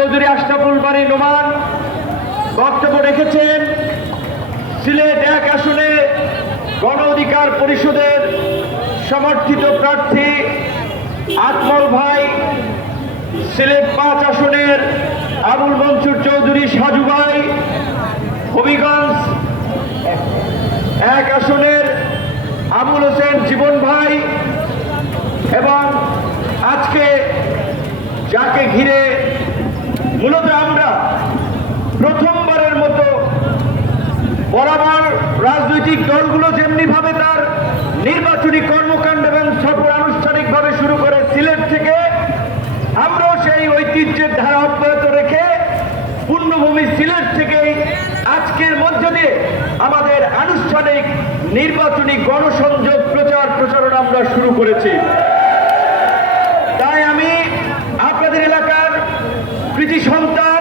চৌধুরী আশরাফুল বারী নোমান বক্তব্য রেখেছেন। সিলেট 1 আসনে গণ অধিকার পরিষদের সমর্থিত প্রার্থী আজমল ভাই, সিলেট 5 আসনের আবুল মনসুর চৌধুরী সাজু ভাই, হবিগঞ্জ 1 আসনের আবুল হোসেন জীবন ভাই এবং আজকে যাকে ঘিরে মূলত আমরা প্রথমবারের মতো বরাবর রাজনৈতিক দলগুলো যেমনি ভাবে তার নির্বাচনী কর্মকাণ্ড এবং সফর আনুষ্ঠানিকভাবে শুরু করে সিলেট থেকে, আমরাও সেই ঐতিহ্যের ধারা অব্যাহত রেখে পূর্ণভূমি সিলেট থেকেই আজকের মধ্য দিয়ে আমাদের আনুষ্ঠানিক নির্বাচনী গণসংযোগ প্রচারণা আমরা শুরু করেছি। তাই আমি আপনাদের এলাকার কৃতি সন্তান